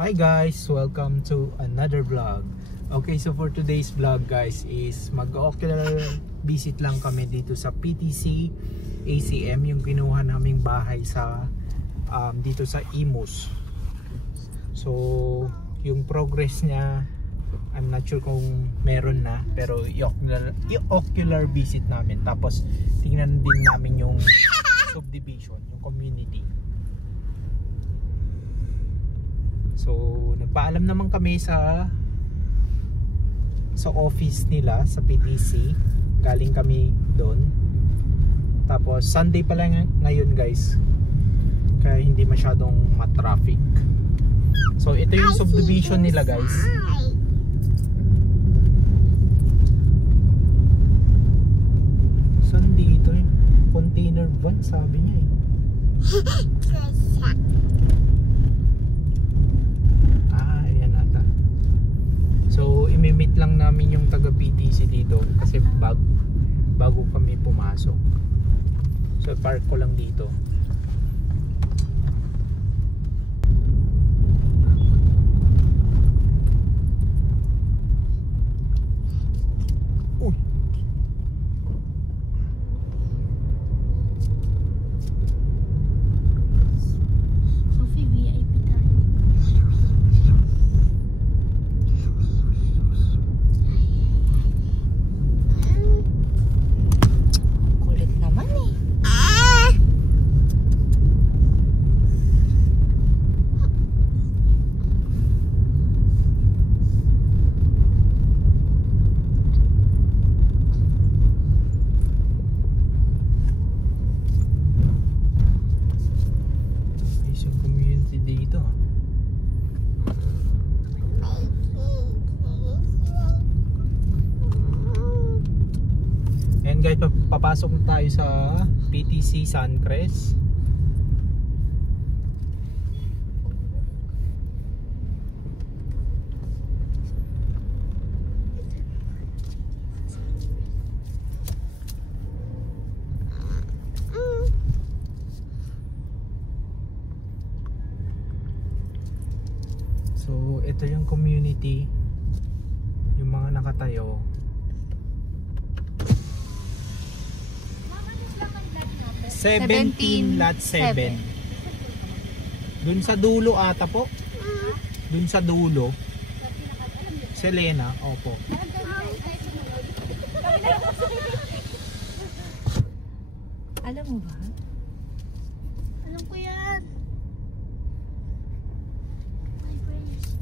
Hi guys, welcome to another vlog. Okay, so for today's vlog guys is mag-ocular visit lang kami dito sa PTC ACM, yung kinuha naming bahay sa dito sa Imus. So yung progress niya, I'm not sure kung meron na, pero i-ocular visit namin, tapos tingnan din namin yung subdivision, yung community. So nagpaalam naman kami sa office nila sa PTC, galing kami doon. Tapos Sunday pa lang ngayon guys, kaya hindi masyadong ma-traffic. So ito yung subdivision nila guys. Sunday ito eh, container van sabi niya eh. So imimit lang namin yung taga PTC dito kasi bago kami pumasok. So park ko lang dito. Guys, papasok na tayo sa PTC Suncrest. So ito yung community, yung mga nakatayo. 17 lot 7. Dun sa dulo ata po. Dun sa dulo. Selena, opo. Alam mo ba? Alam ko yan. My brace.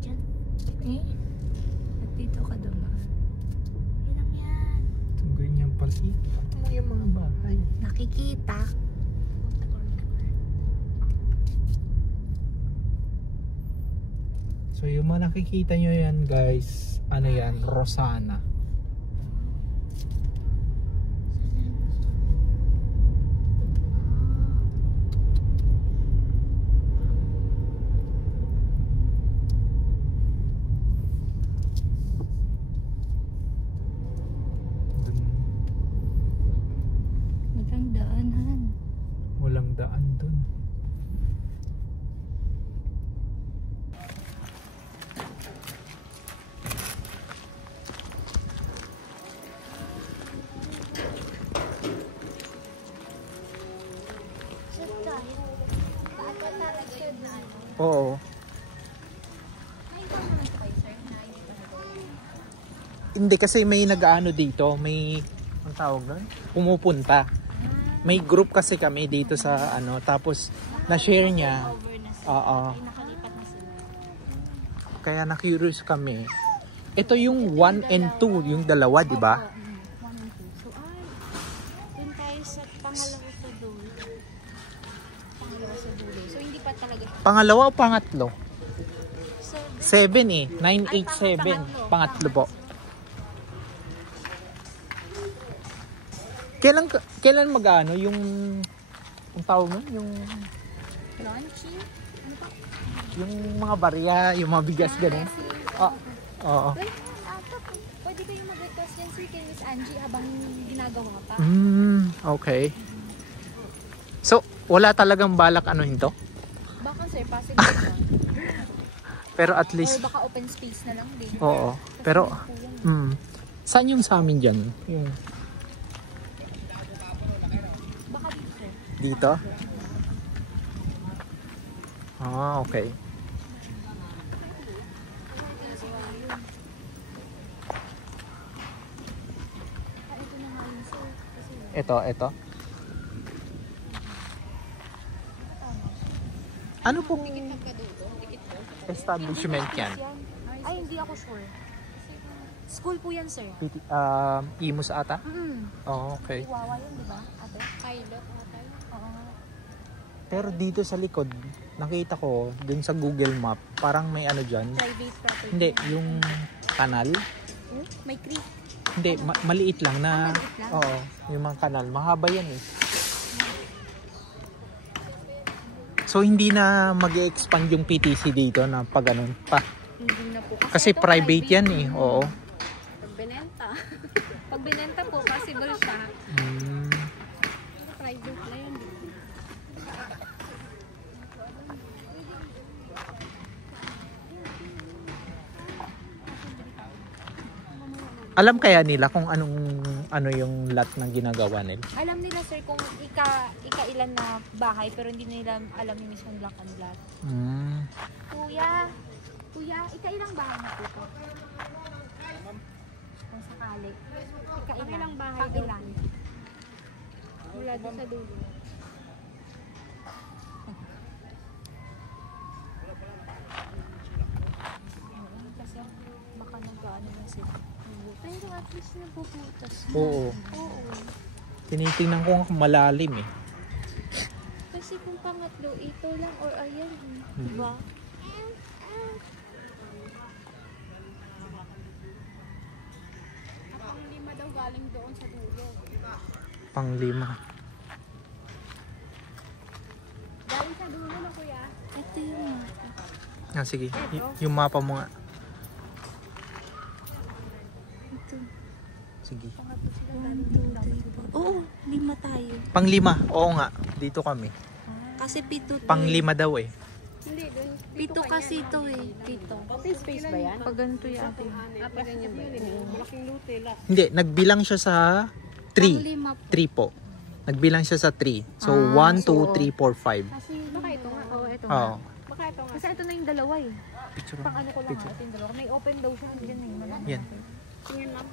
Diyan. Eh? At dito ka dumaan. Ganyan pala. Ito mo yung mga bahay. Nakikita. So yung mga nakikita nyo yan guys, ano yan, Rosana. Walang daan dun. Oo. Hindi kasi may nag-aano dito, may ang tawag doon, pumupunta. May group kasi kami dito sa ano, tapos na-share niya. Oo. Kaya na-curious kami. Ito yung 1 and 2, yung dalawa, di ba? 1 and 2. So dun tayo sa pangalawa sa dulo. Pangalawa sa dulo. So hindi pa talaga. Pangalawa o pangatlo? 7 eh. 987. Pangatlo. Pangatlo po. Kailan mag-ano yung tawag mo? Yung Launching? Ano pa? yung mga barya, yung mga bigas ganun. Oo. Pwede kayong mag-request yan sir kay Miss Angie habang ginagawa pa. Okay. So, Wala talagang balak ano hinto? Baka sir, possible lang. Pero at Or least, baka open space na lang din. oo. Kasi Pero, yun po yan. saan yung sa amin dyan? Yung Baka dito sir. dito? Ah, okay. Ito na nga yun sir. Kasi Ito. Ano pong establishment yan? Ay, hindi ako sure. School po yan sir. Imus ata? Oh, okay. Iwawa yun, di ba? Ate? Pilot ata yun. Oo. Pero dito sa likod, nakita ko dun sa Google Map, parang may ano dyan. Private property. Hindi, yung kanal. May creek. Hindi, maliit lang na. Maliit lang? Oo, yung mga kanal. Mahaba yan eh. So hindi na mag-expand yung PTC dito na pag ganun pa. Hindi na po. Kasi ito, private yan eh. Oo. Pag binenta. Pag binenta po, possible siya. Private na yun. Alam kaya nila kung ano yung lot na ginagawa nila? Alam nila sir kung ikailan na bahay pero hindi nila alam yung mismong block and lot. Kuya, ikailang bahay na po ito? Kung sakali. Ikailang bahay ilan? Mula doon sa dulo. Kasi baka nag-ano na sila. Pero at least napuputas na. Oo. Oo. Tinitingnan ko kung malalim eh. Kasi kung pangatlo, ito lang or ayan. Diba? Pang-lima daw galing doon sa dulo. Pang-5. Galing sa dulo na kuya. Ito yung mapa. Sige, yung mapa mo nga. Ito. Sige. Pangatlo sila galing doon. Oo, 5 tayo. Pang-5, oo nga. Dito kami. Kasi 7 to. Pang-5 daw eh. Hindi, doon. 7 kasi ito eh. 7. May space ba yan? Pag ganito yung atin. Pag ganyan ba yan? Malaking lote lang. Hindi, nagbilang siya sa 3. Pang-lima. 3 po. Nagbilang siya sa 3. So, 1, 2, 3, 4, 5. Kasi baka ito nga. Oo, ito Oo. nga. Baka ito nga. Kasi ito na yung dalawa eh. Picture. Pang ano ko lang nga. Ito yung dalawa. May open daw siya dyan eh. Malaki. Yan. Tingnan lang.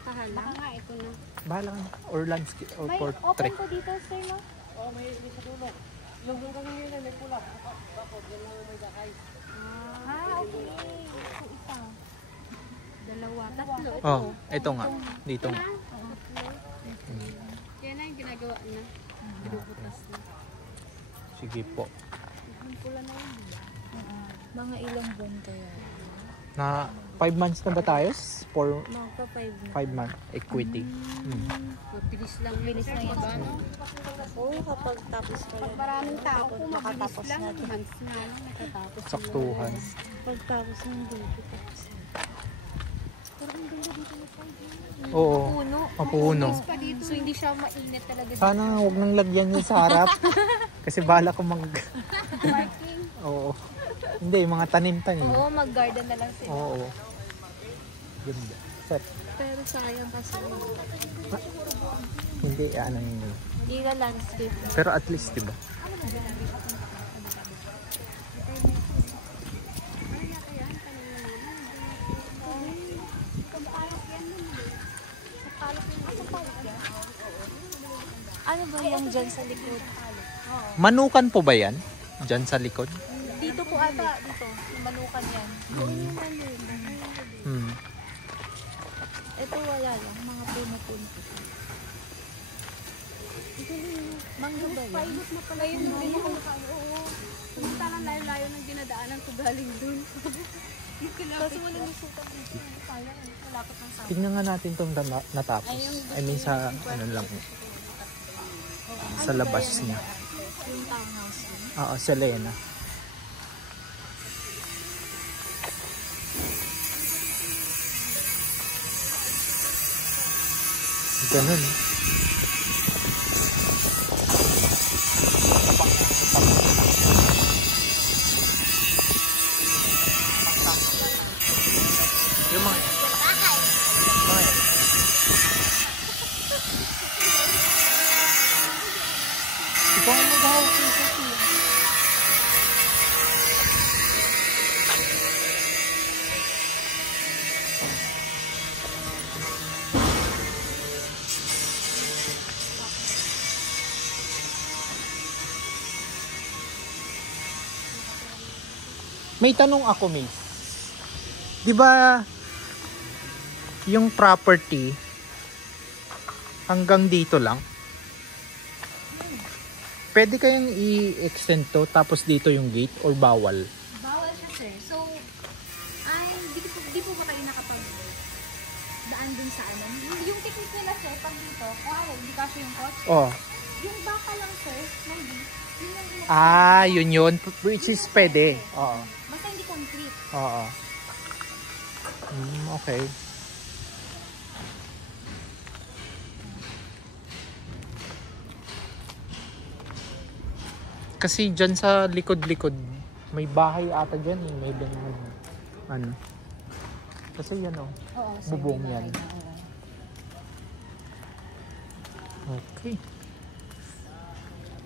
Tahan. Baka nga ito na. Bahala ka na. Or landscape or May open portrait. po dito sir no? Oo, may sa dulo. Yung doon kami ngayon, may pula. Bakit? Yan lang may dakay. Okay. So isa. Dalawa. Tatlo. Ito. Oh, ito nga. Dito nga. Yan na yung ginagawa na. Binubutas na. Sige po. Pula na yun. Mga ilang buwan kaya? Na 5 months na ba tayo? For Mga 5 5 month equity. Bilis lang. Bilis na yan. Oo, kapag tapos ka lang. Maraming tao kung makatapos na. Months na nakatapos. Saktuhan. Pagtapos ng dito. Parang ang ganda dito na Oo. puno. Mapuno. Pa dito. So hindi siya mainit talaga dito. Sana huwag nang lagyan yun sa harap. Kasi bala ko Parking. Oo. Hindi, mga tanim-tanim. Oo, mag-garden na lang sila. Oo. Ganda. Set. Pero sayang kasi. Hindi, ano yun. Hindi na landscape. Pero at least, diba? Ano ba yan dyan sa likod? Manukan po ba yan? Diyan sa likod? Dito po ata, dito. Manukan yan. Ito wala lang, mga puno-puno. Mangga ba yan? Pilot na pala yun. Hindi ako nakaano. Oo. Pumunta lang layo-layo ng dinadaanan ko galing dun. Kasi wala nasukat dito. Sayang, malapit ng sama. Tignan nga natin itong natapos. I mean sa ano lang. Sa labas niya. Yung townhouse yun. Oo, Selena. Ganun. Ikaw ang mag-hawak ng kasi. May tanong ako, Miss. Di ba yung property hanggang dito lang? Pwede kayang i-extend to tapos dito yung gate or bawal? Bawal siya, sir. So, ay, di po ba kayo nakapag daan dun sa ano? Yung technique nila, sir, pag dito, hindi kasi yung kotse. Oh. Yung baka lang, sir, ng gate, yun yung Yun. Which is pwede. Oo. basta hindi concrete. Oo. Okay. Kasi dyan sa likod-likod, may bahay ata dyan eh. May ganyan. Ano. Kasi yan oh. Oo, sir. Bubong yan. Okay.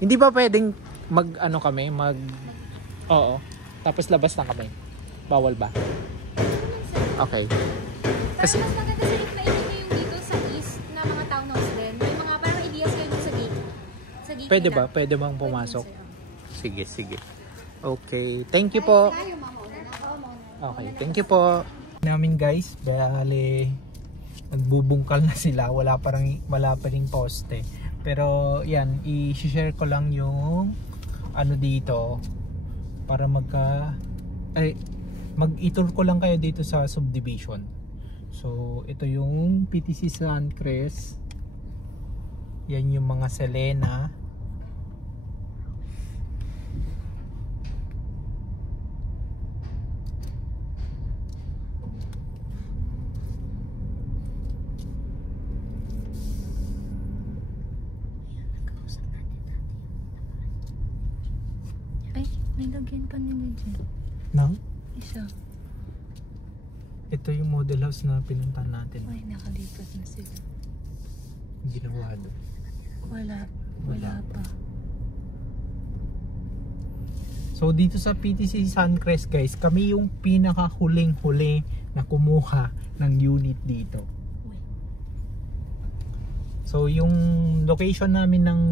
Hindi ba pwedeng mag-ano kami? Oo. Tapos labas na kami. Bawal ba? Okay. Kasi mas maganda sa i-play nyo yung dito sa east na mga townhouse din. May mga parang ideas kayo dun sa gate. Sa gate Pwede nila. ba? Pwede bang pumasok? Pwede, sir. Sige. Okay. Thank you po. Okay. Thank you po. Namin guys, bale nagbubungkal na sila. Wala pa ring poste. Pero yan, i-share ko lang yung ano dito para mag-i-tour ko lang kayo dito sa subdivision. So, ito yung PTC Suncrest. Yan yung mga Selena. Ay, may lagyan pa nila dyan. Nang? Isa. Ito yung model house na pinuntahan natin. Ay, nakalipat na sila. Ginawa doon. Wala pa. So dito sa PTC Suncrest guys, kami yung pinakahuling-huli na kumuha ng unit dito. So yung location namin ng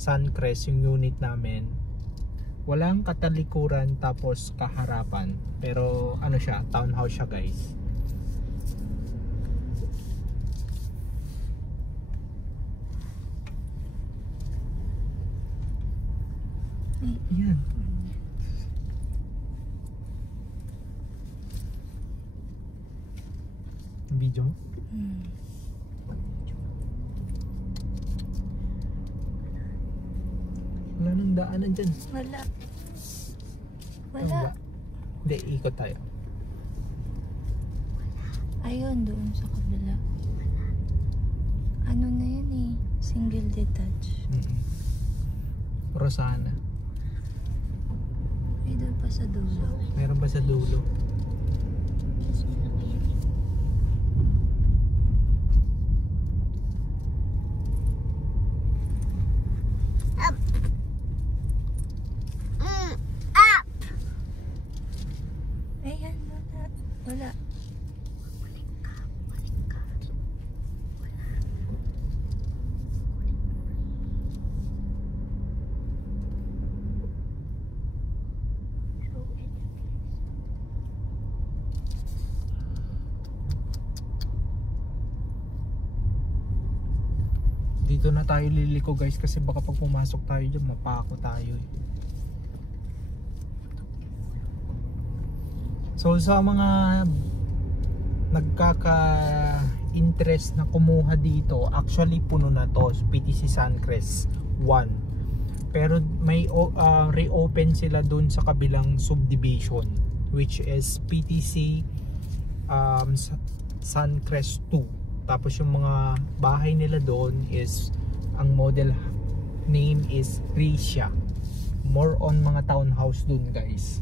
Suncrest, yung unit namin, walang katalikuran tapos kaharapan. Pero ano siya, townhouse siya guys. Yan. Video mo? Wala nang daanan dyan. Wala. Ano ba? Hindi, ikot tayo. Ayun, doon sa kabila. Ano na yan eh? Single detach. Rosana. Ay, doon pa sa dulo. Meron ba sa dulo? Ayan, wala. Dito na tayo liliko guys kasi baka pag pumasok tayo dyan mapako tayo eh. So sa mga nagkaka-interest na kumuha dito, actually puno na to, PTC Suncrest 1. Pero may reopen sila dun sa kabilang subdivision, which is PTC Suncrest 2. Tapos yung mga bahay nila doon is, ang model name is Risha. More on mga townhouse dun guys.